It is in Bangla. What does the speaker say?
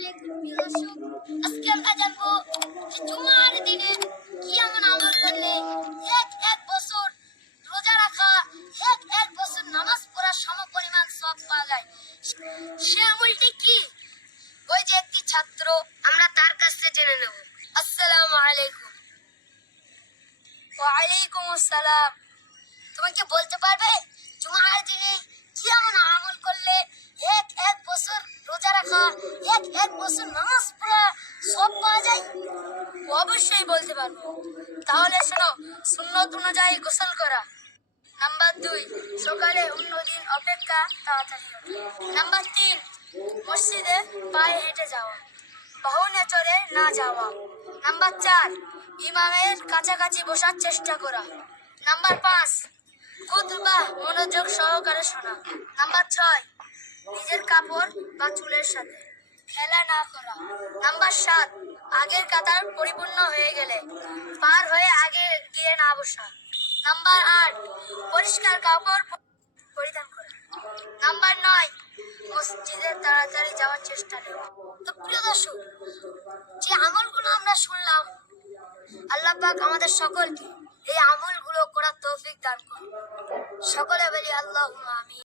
আলাইকুম প্রিয় দর্শক, আজকে আমরা জানবো যে জুমার দিনে কি এমন আমল করলে এক বছর রোজা রাখা, এক বছর নামাজ পড়ার সমপরিমাণ সওয়াব পাওয়া যায়। সে আমলটি কি? ওই যে একটি ছাত্র, আমরা তার কাছে জেনে নেব। আসসালামু আলাইকুম। ওয়ালাইকুম আসসালাম। তুমি কি বলতে পারবে জুমার দিনে কি এমন আমল করলে এক বছর রোজা রাখা, এক বছর নামাজ পড়া সব পাওয়া যায়? অবশ্যই বলতে পারবো। তাহলে শোনো, সুন্নত অনুযায়ী গোসল করা। নাম্বার 2, সকালে অন্য দিন অপেক্ষা তাড়াতাড়ি ওঠা। নাম্বার 3, মসজিদে পায়ে হেঁটে যাওয়া, বাহনে চড়ে না যাওয়া। নাম্বার 4, ইমামের কাছাকাছি বসার চেষ্টা করা। নাম্বার 5, খুতবা মনোযোগ সহকারে শোনা। নাম্বার 6, নিজের কাপড় বা চুলের সাথে খেলা না করা। নাম্বার 7, আগের কাতার পরিপূর্ণ হয়ে গেলে পার হয়ে আগে গিয়ে না বসা। নাম্বার 8, পরিষ্কার কাপড় পরিধান করা। নাম্বার 9, মসজিদে তাড়াতাড়ি যাওয়ার চেষ্টা নেওয়া। তো প্রিয় দর্শক, যে আমলগুলো আমরা শুনলাম, আল্লাহ পাক আমাদের সকলকে এই আমলগুলো করার তৌফিক দান করুন। সকলে বলি আল্লাহুম্মা আমিন।